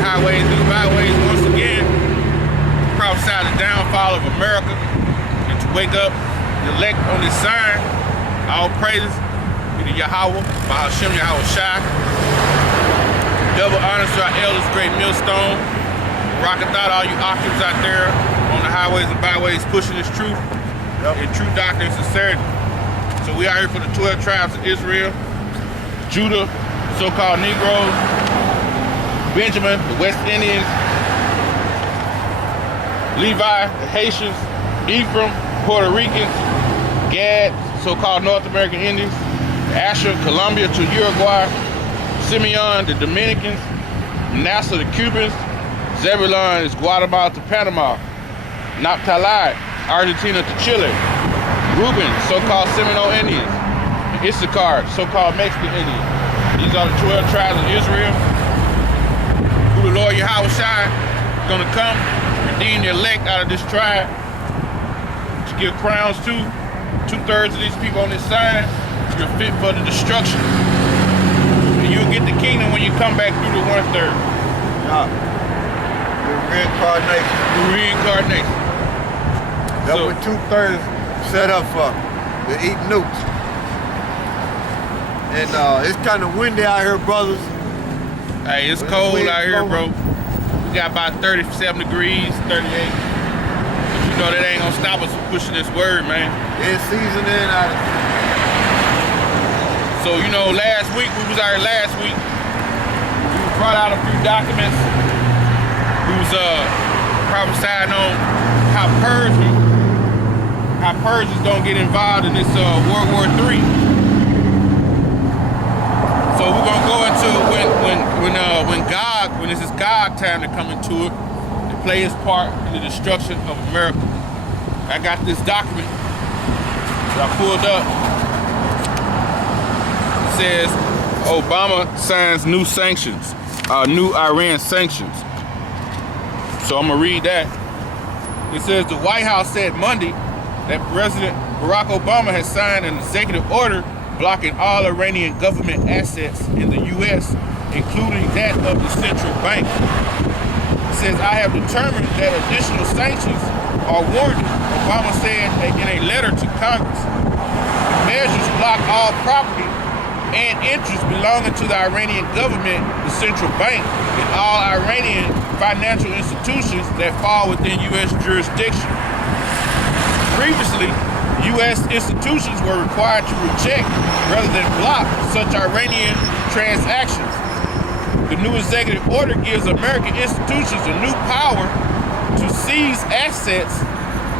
highways and byways once again. Prophesy the downfall of America and to wake up and elect on this sign. All praises be to Yahawah, bahasham, Yahawashi. Double honors to our elders, great millstone. Rocking out all you octaves out there on the highways and byways pushing this truth and true doctrine and sincerity. So we out here for the 12 tribes of Israel, Judah, so-called Negroes, Benjamin, the West Indians, Levi, the Haitians, Ephraim, Puerto Ricans, Gad, so-called North American Indians, Asher, Colombia to Uruguay, Simeon, the Dominicans, Manasseh, the Cubans, Zebulon is Guatemala to Panama, Naphtali, Argentina to Chile, Reuben, so-called Seminole Indians, and Issachar, so-called Mexican Indians. These are the 12 tribes of Israel, who the Lord Yahawashi is going to come, redeem the elect out of this tribe, to give crowns to. 2/3 of these people on this side, you're fit for the destruction. And you'll get the kingdom when you come back through the 1/3. The reincarnation. The reincarnation. That's what 2/3 set up for, to eat nukes. And it's kind of windy out here, brothers. Hey, it's cold out here, bro. We got about 37 degrees, 38. But you know that ain't gonna stop us from pushing this word, man. In season and out. So, you know, last week, we was out here last week. We brought out a few documents. We was prophesying on how Persians gonna get involved in this World War III. So we're gonna go into when this is God time to come into it and play his part in the destruction of America. I got this document that I pulled up. It says Obama signs new sanctions, new Iran sanctions. So I'm gonna read that. It says the White House said Monday that President Barack Obama has signed an executive order blocking all Iranian government assets in the U.S., including that of the central bank. It says, I have determined that additional sanctions are warranted, Obama said in a letter to Congress. The measures block all property and interests belonging to the Iranian government, the central bank, and all Iranian financial institutions that fall within U.S. jurisdiction. Previously, U.S. institutions were required to reject rather than block such Iranian transactions. The new executive order gives American institutions a new power to seize assets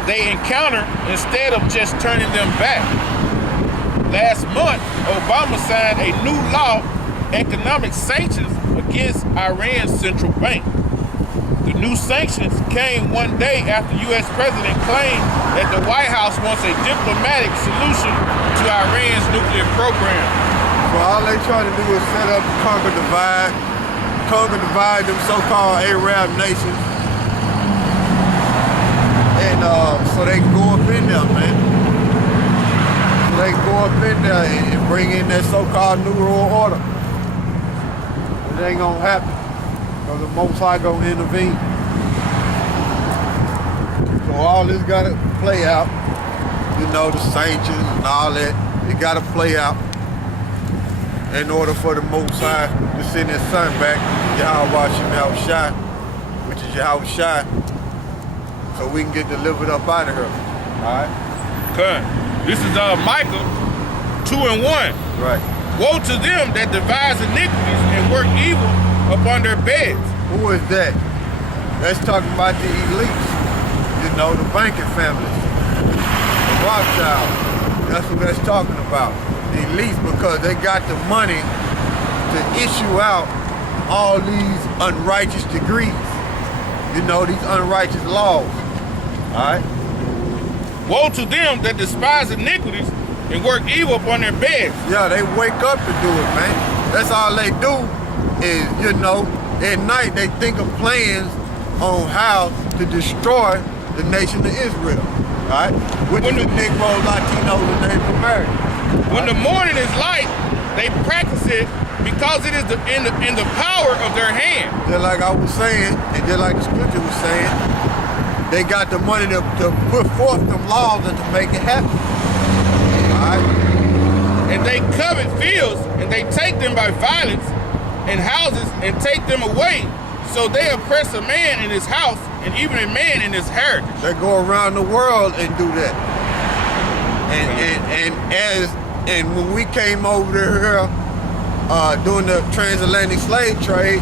they encounter instead of just turning them back. Last month, Obama signed a new law, economic sanctions against Iran's central bank. The new sanctions came one day after U.S. President claimed that the White House wants a diplomatic solution to Iran's nuclear program. So all they trying to do is set up, conquer, divide them so-called Arab nations. And so they can go up in there, man. So they can go up in there and bring in that so-called New World Order. It ain't gonna happen. Because the Most High gonna intervene. So all this gotta play out. You know, the sanctions and all that, it gotta play out in order for the Most High to send his son back, Yahawashi, which is Yahawashi, so we can get delivered up out of here. Alright? Okay. This is Micah 2:1. Right. Woe to them that devise iniquities and work evil upon their beds. Who is that? That's talking about the elites. You know, the banking families. The Rothschild. That's what that's talking about. The elites, because they got the money to issue out all these unrighteous degrees. You know, these unrighteous laws. Alright? Woe to them that despise iniquities and work evil upon their beds. Yeah, they wake up to do it, man. That's all they do is, you know, at night they think of plans on how to destroy the nation of Israel, right? Which is the Negro, Latino, and Native American. When the morning is light, they practice it because it is in the power of their hand. Just like I was saying, and just like the scripture was saying, they got the money to put forth them laws and to make it happen. All right? And they covet fields, and they take them by violence, and houses, and take them away. So they oppress a man in his house, and even a man in his heritage. They go around the world and do that. And when we came over here during the transatlantic slave trade,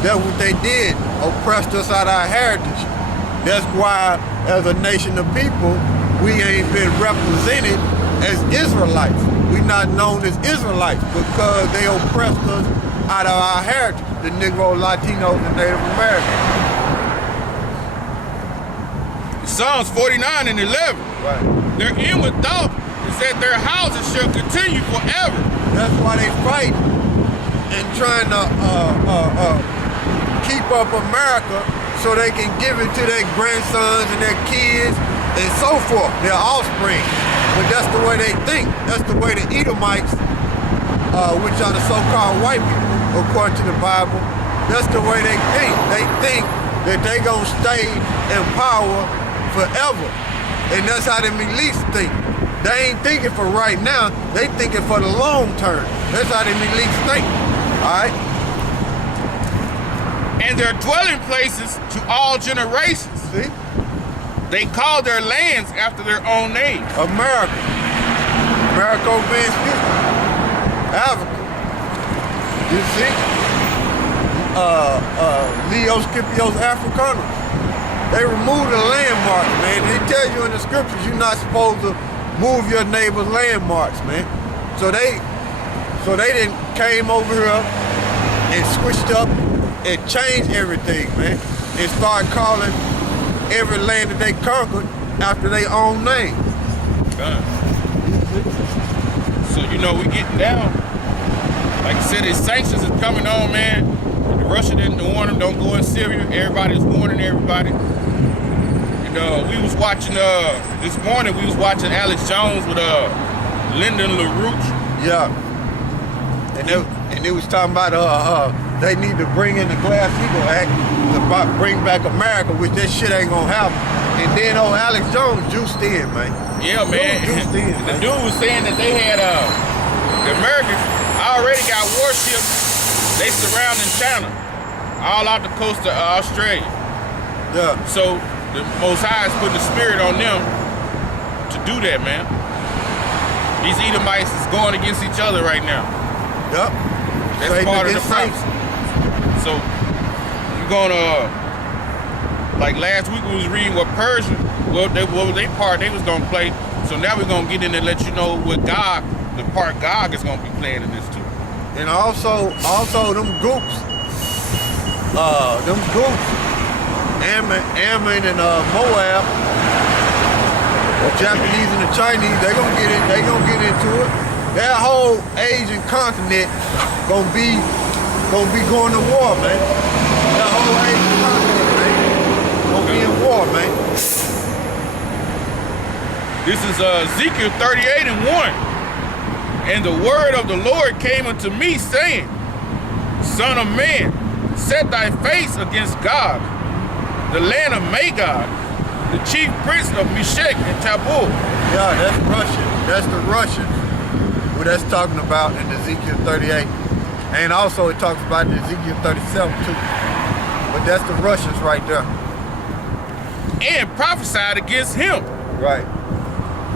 that's what they did, oppressed us out of our heritage. That's why, as a nation of people, we ain't been represented as Israelites. We're not known as Israelites because they oppressed us out of our heritage, the Negro, Latinos, and Native Americans. Psalms 49 and 11. Right. Their inward thought is that their houses shall continue forever. That's why they fight and trying to keep up America so they can give it to their grandsons and their kids and so forth, their offspring. But that's the way they think. That's the way the Edomites, which are the so-called white people, according to the Bible, that's the way they think. They think that they gonna stay in power forever. And that's how them elites think. They ain't thinking for right now, they thinking for the long term. That's how them elites think, all right? And their dwelling places to all generations. See? They call their lands after their own names. America. America being speaking. Africa. You see? Leo Scipios Africanus. They remove the landmarks, man. They tell you in the scriptures you're not supposed to move your neighbor's landmarks, man. So they didn't came over here and switched up and changed everything, man. And started calling every land that they conquered after their own name. So you know we getting down. Like I said, the sanctions is coming on, man. Russia didn't warn them, don't go in Syria. Everybody's warning everybody. And we was watching, this morning, we was watching Alex Jones with Lyndon LaRouche. Yeah. And they was talking about they need to bring in the Glass-Steagall Act to bring back America, which that shit ain't gonna happen. And then Alex Jones juiced in, man. Yeah, man. Juiced in, the dude was saying that they had, the Americans already got warships. They surrounding China, all out the coast of Australia. Yeah. So the Most High is putting the spirit on them to do that, man. These Edomites is going against each other right now. Yep. That's Satan part of the against prophecy. So you're gonna, like last week we was reading what Persia, what was their part they was gonna play. So now we're gonna get in and let you know what God, the part God is gonna be playing in this too. And also them groups, Ammon and Moab, the Japanese and the Chinese, they gonna get into it. That whole Asian continent gonna be going to war, man. That whole Asian continent, man, gonna be in war, man. This is Ezekiel 38 and 1. And the word of the Lord came unto me, saying, Son of man, set thy face against God, the land of Magog, the chief prince of Meshech and Tabor. Yeah, that's Russian. That's the Russians who that's talking about in Ezekiel 38. And also it talks about in Ezekiel 37 too. But that's the Russians right there. And prophesied against him. Right.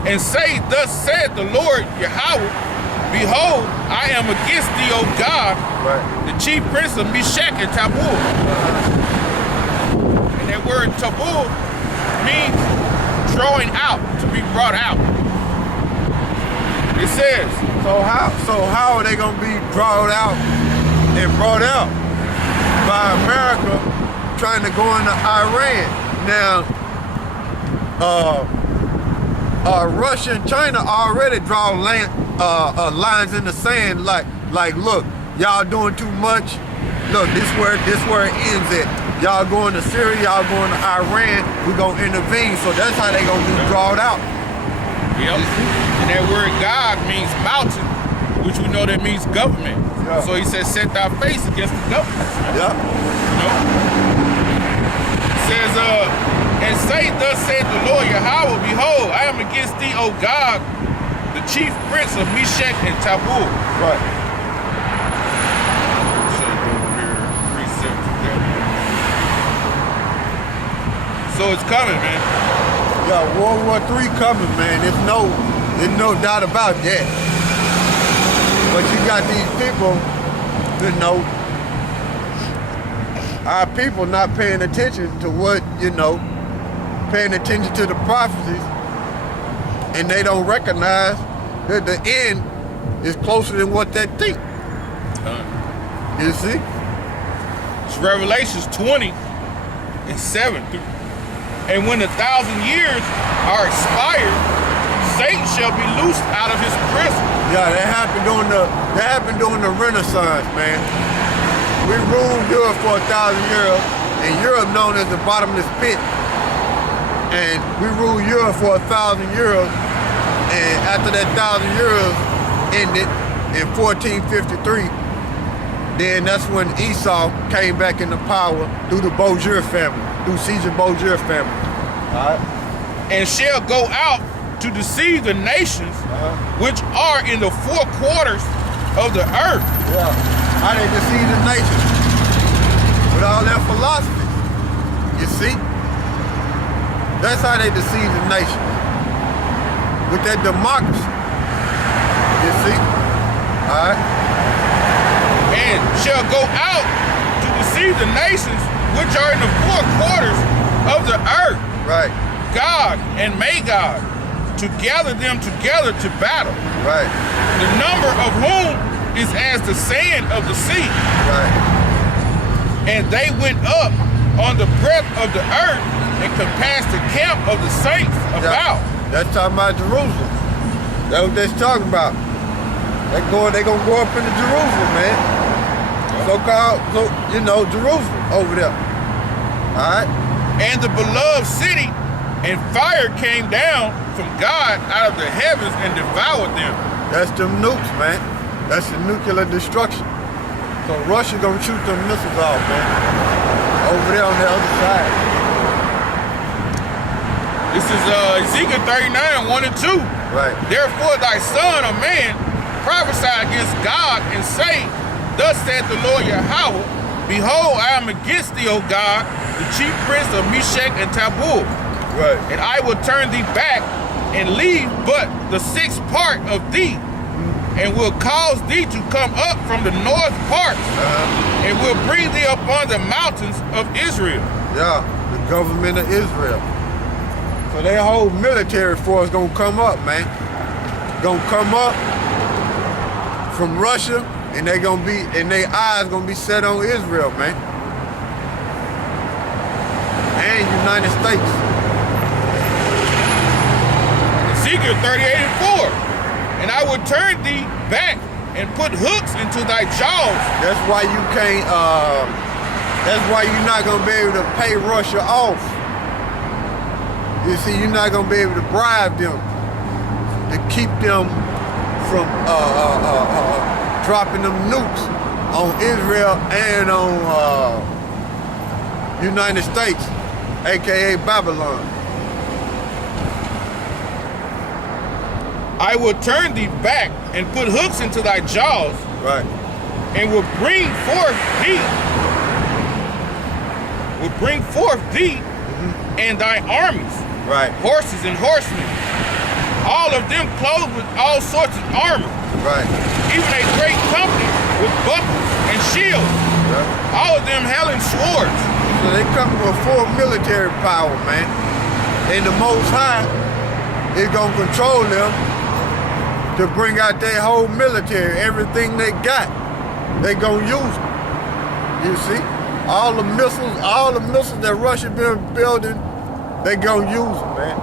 And say, Thus said the Lord Yahawah, Behold, I am against thee, O God, right, the chief prince of Meshech and Tabor. And that word Tabor means drawing out, to be brought out. It says. So how are they gonna be drawn out and brought out? By America trying to go into Iran. Now Russia and China already draw lines in the sand like look, y'all doing too much. Look, this where it ends at. Y'all going to Syria, y'all going to Iran, we gonna intervene. So that's how they gonna be drawn out. Yep. And that word God means mountain, which we know that means government. Yeah. So he said, set thy face against the government. Yeah. You know? It says, and say, thus saith the Lord Yahawah, behold, I am against thee, O God, the chief prince of Meshach and Tabor. Right. So it's coming, man. Yeah, World War III coming, man. There's no doubt about that. But you got these people, you know, our people not paying attention to what, you know, paying attention to the prophecies, and they don't recognize that the end is closer than what they think. You see? It's Revelations 20:7. And when 1,000 years are expired, Satan shall be loosed out of his prison. Yeah, that happened during the Renaissance, man. We ruled Europe for 1,000 years, and Europe known as the bottomless pit. And we ruled Europe for 1,000 years, and after that 1,000 years ended in 1453, then that's when Esau came back into power through the Beaujeu family, through Caesar Beaujeu family. All right. And shall go out to deceive the nations which are in the four quarters of the earth. Yeah. How they deceive the nations with all their philosophy. You see? That's how they deceive the nation. With that democracy. You see? All right. And shall go out to deceive the nations which are in the four quarters of the earth. Right. God and Magog, to gather them together to battle. Right. The number of whom is as the sand of the sea. Right. And they went up on the breadth of the earth and compassed the camp of the saints about. That's talking about Jerusalem. That's what they're talking about. They gonna go up into Jerusalem, man. You know, Jerusalem over there. All right. And the beloved city, and fire came down from God out of the heavens and devoured them. That's them nukes, man. That's the nuclear destruction. So Russia gonna shoot them missiles off, man. Over there on the other side. This is Ezekiel 39:1-2. Right. Therefore thy son, a man, prophesy against God and say, thus saith the Lord Yahawah, behold, I am against thee, O God, the chief prince of Meshach and Tabor. Right. And I will turn thee back and leave but the sixth part of thee, and will cause thee to come up from the north parts, and will bring thee upon the mountains of Israel. Yeah, the government of Israel. So their whole military force gonna come up, man. Gonna come up from Russia, and their eyes gonna be set on Israel, man. And United States. Ezekiel 38:4. And I will turn thee back and put hooks into thy jaws. That's why you can't, that's why you're not gonna be able to pay Russia off. You see, you're not gonna be able to bribe them to keep them from dropping them nukes on Israel and on United States, aka Babylon. I will turn thee back and put hooks into thy jaws. Right. And will bring forth thee and thy armies. Right. Horses and horsemen, all of them clothed with all sorts of armor. Right. Even a great company with bucklers and shields. Yeah. All of them having swords. So they come with full military power, man. And the Most High is gonna control them to bring out their whole military. Everything they got, they gonna use it. You see? All the missiles that Russia been building, they gonna use them, man.